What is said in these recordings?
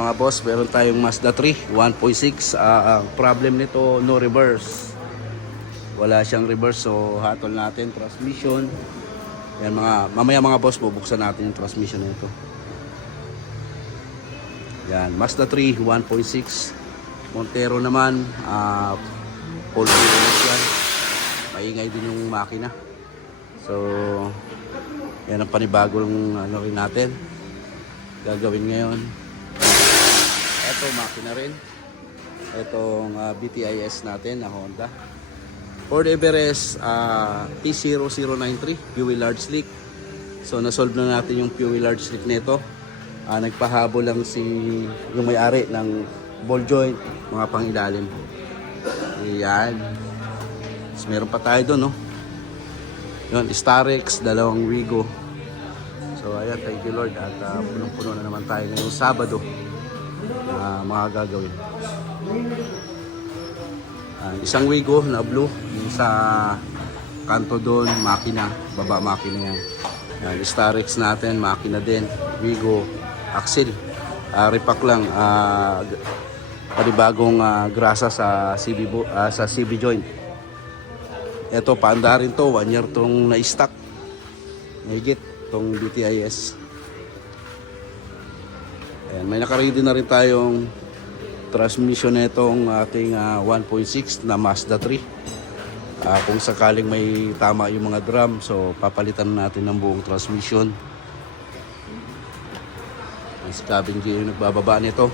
mga boss, meron tayong Mazda 3 1.6. Ang problem nito, no reverse. Wala siyang reverse, so hatol natin transmission. Yan mamaya mga boss, bubuksan natin yung transmission nito. Yan, Mazda 3 1.6. Montero naman, full clearance yan. Maingay din yung makina. So, yan ang panibagong ano rin natin gagawin ngayon. Ito makina rin. Itong BTIS natin na Honda Ford Everest P0093 fuel large leak. So nasolve na natin yung fuel large leak nito. Nagpahabol lang yung may-ari ng ball joint, mga pangilalim. Ayan. So, meron pa tayo doon, no? Yun, Starex, dalawang Wigo. So ayan, thank you Lord. At punong-puno na naman tayo ngayong Sabado. Mga gagawin. Isang Wigo na blue. Yung sa kanto doon, makina. Baba makina yan. Starex natin, makina din. Wigo, axle. Repack lang. Panibagong grasa sa CB joint. Ito, paanda rin to. 1 year tong na-stock. Mahigit itong BTIS. Ayan, may nakaready na rin tayong transmission nitong ating 1.6 na Mazda 3. Kung sakaling may tama yung mga drum, so papalitan natin ng buong transmission. Ang cabin gear yung nagbababa nito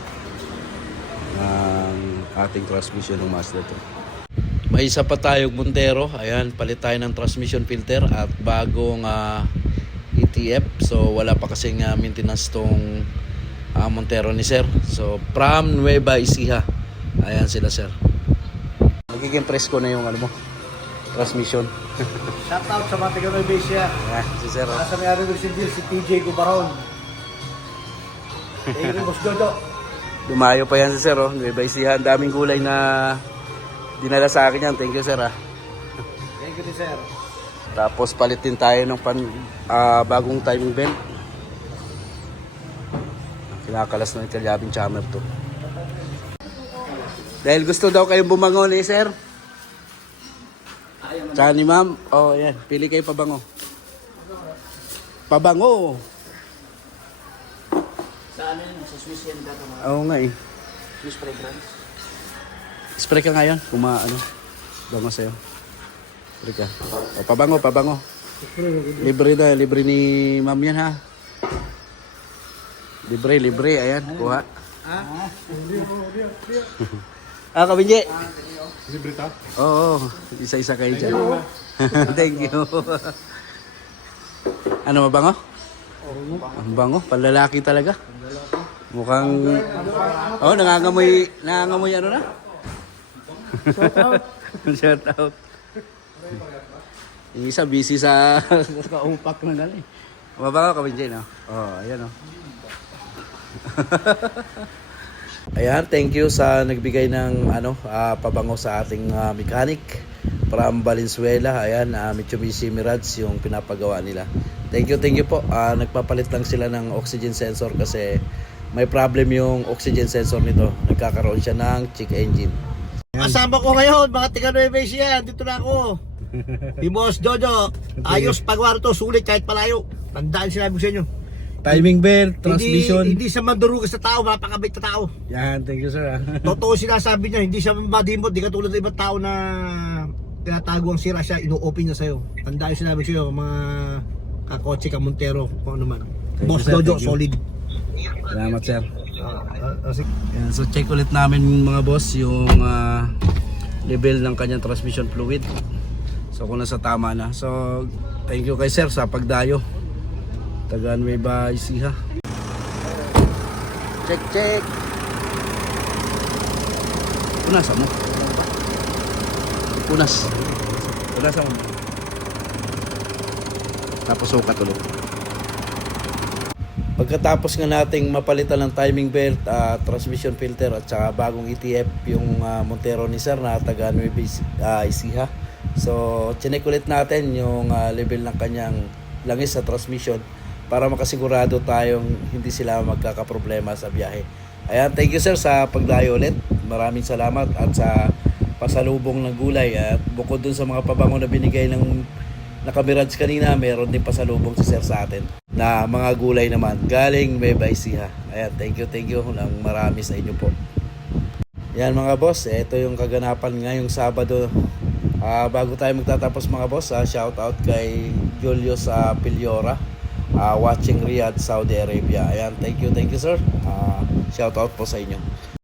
ng ating transmission ng Mazda 3. May isa pa tayong Montero. Ayan, palit tayo ng transmission filter at bagong ETF. So wala pa kasing maintenance tong Montero ni sir. So from Nueva Ecija. Ayan sila sir. Magiging presko na yung ano mo, transmission. Shout out sa mga taga Nueva Ecija. Ayan si sir. Nasa may-ari ng si TJ Gubaron. Thank you, Boss Dodo. Dumayo pa yan si sir, oh. Nueva Ecija. Ang daming gulay na dinala sa akin yan. Thank you sir, ha. Thank you, sir. Tapos palit din tayo ng bagong timing belt. Kinakalas na yung kalyabing chammer to. Dahil gusto daw kayong bumangon eh, sir. Tsaka ni ma'am. Oh, yan. Pili kayo pabango. Pabango. Sa ano yun? Sa Swiss yan dito mga Oo nga eh. Swiss fragrance. Spray ka ngayon. Ano. Bango sa'yo. Spray ka. O, pabango. Libre ni ma'am yan, ha. Libre. Ayan, kuha. Kabinji. Libre ta? Oo. Isa-isa kayo dyan. Thank you. Ano, mabango? Ang bango. Panlalaki talaga. Mukhang... nangangamoy ano na? Shout out. Yung isa busy sa kaupak na gano'n. Mabango Kabinji, no? Ayan, no? Ayan, thank you sa nagbigay ng pabango sa ating mechanic from Valenzuela. Ayan, Mitsubishi Mirage yung pinapagawa nila. Thank you po. Nagpapalit lang sila ng oxygen sensor kasi may problem yung oxygen sensor nito. Nagkakaroon siya ng check engine. Kasama ko ngayon, mga taga Nueva Ecija. Dito na ako. Si Boss Jojo. Ayos pagwaro to, sulit kahit palayo. Tandaan sinabi ko sa inyo. Timing belt, transmission. Hindi siya madurugas sa tao, mapakabait na tao. Yan, thank you sir. Totoo sinasabi niya, hindi siya madimot, di katulad ng ibang tao na tinatago ang sira siya, ino-open niya sa'yo. Tandaan yung sinabi sa'yo, mga kakotse, kamontero, kung ano man. Boss Jojo, solid. Salamat sir. Yan, so check ulit namin mga boss yung level ng kanyang transmission fluid. So kung nasa tama na. So thank you kay sir sa pagdayo. Taga Nueva Ecija. Check. Punasan mo. Punasan mo. Tapos sukat ulit. Pagkatapos nga nating mapalitan ng timing belt, transmission filter at saka bagong ETF yung Montero ni sir na taga Nueva Ecija. So chinek ulit natin yung level ng kanyang langis sa transmission para makasigurado tayong hindi sila magkakaproblema sa biyahe. Ayan, thank you sir sa pagdayo ulit. Maraming salamat at sa pasalubong ng gulay. At bukod dun sa mga pabango na binigay ng nakamirage kanina, meron din pasalubong si sir sa atin na mga gulay naman galing Nueva Ecija. Ayan, thank you ng marami sa inyo po. Yan mga boss, ito yung kaganapan ngayong Sabado. Bago tayo magtatapos mga boss, shout out kay Julius Piliora, watching Riyadh, Saudi Arabia. Ayan, thank you sir. Shout out po sa inyo.